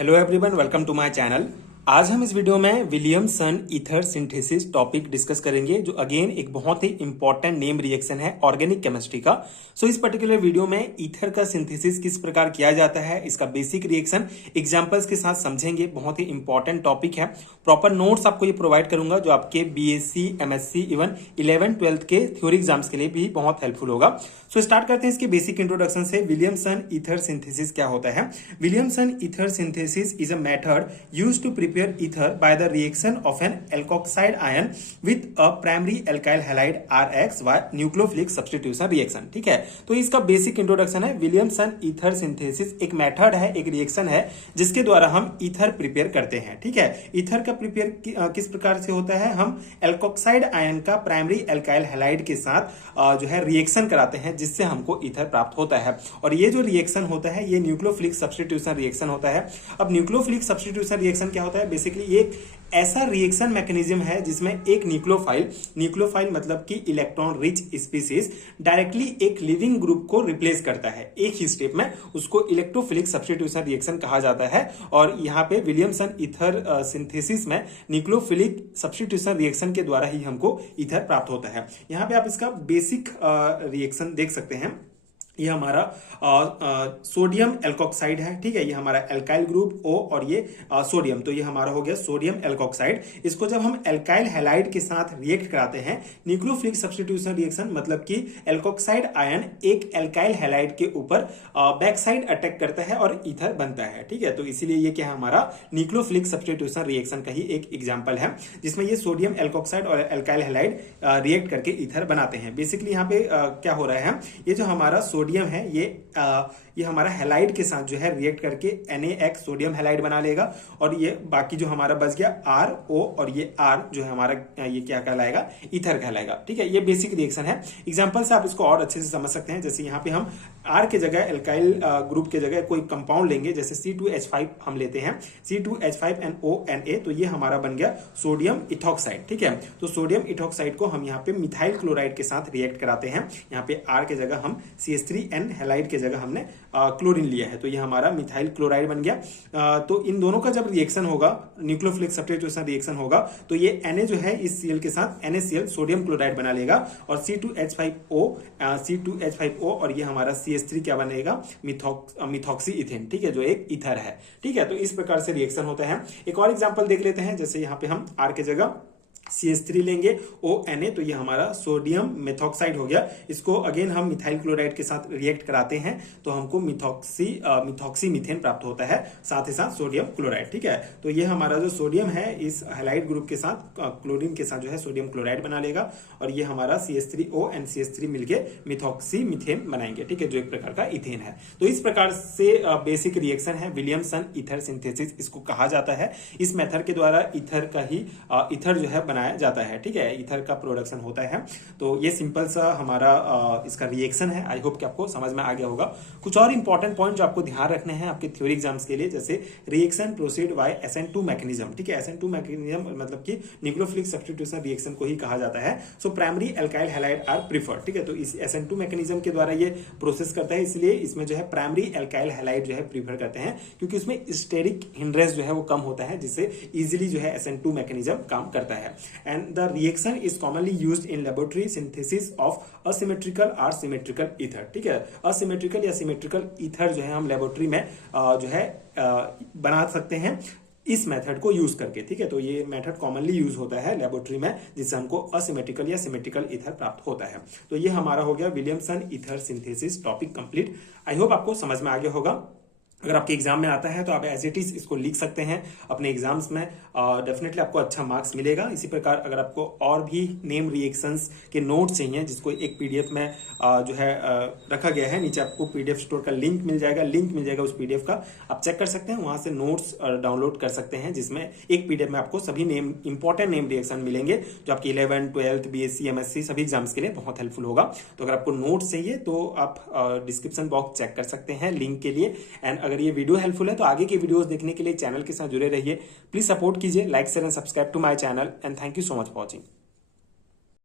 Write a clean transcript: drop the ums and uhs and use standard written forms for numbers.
Hello everyone, welcome to my channel. आज हम इस वीडियो में Williamson ether synthesis topic discuss करेंगे, जो अगेन एक बहुत ही इंपॉर्टेंट नेम रिएक्शन है ऑर्गेनिक केमिस्ट्री का। सो इस पर्टिकुलर वीडियो में ईथर का सिंथेसिस किस प्रकार किया जाता है, इसका बेसिक रिएक्शन एग्जांपल्स के साथ समझेंगे। बहुत ही इंपॉर्टेंट टॉपिक है। प्रॉपर नोट्स आपको ये प्रोवाइड करूंगा जो आपके बीएससी, एमएससी, इवन 11th-12th के थ्योरी एग्जाम्स के लिए भी बहुत हेल्पफुल होगा। सो स्टार्ट करते हैं इसके बेसिक इंट्रोडक्शन से। विलियमसन ईथर सिंथेसिस क्या होता है? Williamson ether synthesis is a method used to prepare ether by the reaction of an alkoxide ion with a primary alkyl halide RX by nucleophilic substitution reaction। ठीक है, तो इसका basic introduction है। Williamson ether synthesis एक method है, एक reaction है जिसके द्वारा हम ईथर प्रिपेयर करते हैं। ठीक है, ईथर का प्रिपेयर किस प्रकार से होता है? हम एल्कोक्साइड आयन का प्राइमरी एल्काइल हैलाइड के साथ जो है रिएक्शन कराते हैं, जिससे हमको ईथर प्राप्त होता है। और ये जो रिएक्शन होता है ये न्यूक्लियोफिलिक सब्स्टिट्यूशन रिएक्शन होता है। अब न्यूक्लियोफिलिक सब्स्टिट्यूशन रिएक्शन क्या होता है? बेसिकली ये एक ऐसा रिएक्शन मैकेनिज्म है जिसमें एक न्यूक्लियोफाइल मतलब कि इलेक्ट्रॉन रिच स्पीसीज डायरेक्टली एक लिविंग ग्रुप को रिप्लेस करता है एक ही स्टेप में। उसको इलेक्ट्रोफिलिक सब्स्टिट्यूशन रिएक्शन कहा जाता है। और यहाँ पे विलियमसन ईथर सिंथेसिस में न्यूक्लियोफिलिक सब्स्टिट्यूशन रिएक्शन के द्वारा ही हमको ईथर प्राप्त होता है। यहाँ पे आप इसका बेसिक रिएक्शन देख सकते हैं। ये हमारा सोडियम एल्कोक्साइड है। ठीक है, ये हमारा एल्काइल ग्रुप O और ये सोडियम, तो ये हमारा हो गया सोडियम एल्कोक्साइड। इसको जब हम एल्काइल हैलाइड के साथ रिएक्ट कराते हैं, न्यूक्लियोफिलिक सब्स्टिट्यूशन रिएक्शन मतलब कि एल्कोक्साइड आयन एक एल्काइल हैलाइड के ऊपर बैक साइड अटैक करता है और ईथर बनता है। ठीक है, तो इसीलिए ये क्या है? हमारा न्यूक्लियोफिलिक सब्स्टिट्यूशन रिएक्शन का ही एक एग्जाम्पल है, जिसमें ये सोडियम एल्कोक्साइड और एल्काइल हैलाइड रिएक्ट करके ईथर बनाते हैं। बेसिकली यहाँ पे क्या हो रहा है? ये जो हमारा सोडियम है ये हमारा हैलाइड के साथ जो है रिएक्ट करके NaX सोडियम हैलाइड बना लेगा, और ये बाकी जो हमारा बच गया RO और ये R जो है हमारा, ये क्या कहलाएगा? ईथर कहलाएगा। ठीक है, ये बेसिक रिएक्शन है। एग्जांपल से आप इसको और अच्छे से समझ सकते हैं। जैसे यहाँ पे हम R के जगह एल्काइल ग्रुप के जगह कोई कंपाउंड लेंगे, जैसे C2H5 हम लेते हैं, C2H5NO Na, तो ये हमारा बन गया सोडियम इथॉक्साइड। ठीक है, तो सोडियम इथॉक्साइड को हम यहाँ पे मिथाइल क्लोराइड के साथ रिएक्ट कराते हैं। यहाँ पे R के जगह हम CH3N हैलाइड के जगह हमने क्लोरीन लिया है, तो ये हमारा मिथाइल क्लोराइड बन गया। तो इन दोनों का जब रिएक्शन होगा, न्यूक्लियोफिलिक सब्स्टिट्यूशन रिएक्शन होगा, तो ये Na जो है इस Cl के साथ NaCl सोडियम क्लोराइड बना लेगा, और C2H5O और ये हमारा CH3 क्या बनेगा? Methoxy ethane. ठीक है, जो एक ईथर है। ठीक है, तो इस प्रकार से रिएक्शन होता है। एक और एग्जांपल देख लेते हैं। जैसे यहाँ पे हम R के जगह CH3 लेंगे ONA, तो ये हमारा सोडियम मेथॉक्साइड हो गया। इसको अगेन हम मिथाइल क्लोराइड के साथ रिएक्ट कराते हैं, तो हमको मिथॉक्सी मीथेन प्राप्त होता है, साथ ही साथ सोडियम क्लोराइड। ठीक है, तो ये हमारा जो सोडियम है इस हैलाइड ग्रुप के साथ क्लोरीन के साथ जो है सोडियम क्लोराइड बना लेगा, और ये हमारा CH3O एंड CH3 मिलके मिथॉक्सी मीथेन बनाएंगे। ठीक है, जो एक प्रकार का इथेन है। तो इस प्रकार से बेसिक रिएक्शन है विलियमसन ईथर सिंथेसिस, इसको कहा जाता है। इस मेथड के द्वारा ईथर का ही ईथर जो है बनाया जाता है। ठीक है, ईथर का प्रोडक्शन होता है। तो ये सिंपल सा हमारा इसका रिएक्शन है। आई होप कि आपको समझ में आ गया होगा। कुछ और इंपॉर्टेंट पॉइंट जो आपको ध्यान रखने हैं आपके थ्योरी एग्जाम्स के लिए, जैसे reaction proceed bye SN2 mechanism. ठीक है, SN2 मैकेनिज्म मतलब कि न्यूक्लियोफिलिक सब्स्टिट्यूशन रिएक्शन को ही कहा जाता है। So primary alkyl halide are preferred. ठीक है, तो इस SN2 मैकेनिज्म के द्वारा ये प्रोसेस करता है, इसलिए इसमें जो है प्राइमरी एल्काइल हैलाइड जो है प्रीफर करते हैं, क्योंकि उसमें स्टेरिक हिंड्रेंस जो है वो कम होता है, जिससे इजिली जो है SN2 मैकेनिज्म काम करता है। And the reaction is commonly used in laboratory synthesis of asymmetrical or symmetrical ether। ठीक है, asymmetrical या symmetrical ether जो है हम लेबोरेटरी में जो है बना सकते हैं इस मेथड को यूज करके। ठीक है, तो ये मेथड कॉमनली यूज होता है लेबोरेटरी में, जिससे हमको असिमेट्रिकल या सिमेट्रिकल ईथर प्राप्त होता है। तो ये हमारा हो गया Williamson ether synthesis topic complete. I hope आपको समझ में आ गया होगा। अगर आपके एग्जाम में आता है तो आप एज इट इज इसको लिख सकते हैं अपने एग्जाम्स में, डेफिनेटली आपको अच्छा मार्क्स मिलेगा। इसी प्रकार अगर आपको और भी नेम रिएक्शंस के नोट्स चाहिए, जिसको एक पीडीएफ में जो है रखा गया है, नीचे आपको पीडीएफ स्टोर का लिंक मिल जाएगा उस पीडीएफ का, आप चेक कर सकते हैं, वहां से नोट्स डाउनलोड कर सकते हैं, जिसमें एक पीडीएफ में आपको सभी नेम इंपॉर्टेंट नेम रिएक्शन मिलेंगे, जो आपकी 11th, 12th, बीएससी, एमएससी सभी एग्जाम्स के लिए बहुत हेल्पफुल होगा। तो अगर आपको नोट्स चाहिए तो आप डिस्क्रिप्शन बॉक्स चेक कर सकते हैं लिंक के लिए। एंड अगर ये वीडियो हेल्पफुल है तो आगे के वीडियोस देखने के लिए चैनल के साथ जुड़े रहिए। प्लीज सपोर्ट कीजिए, like share and subscribe to my channel, and thank you so much for watching.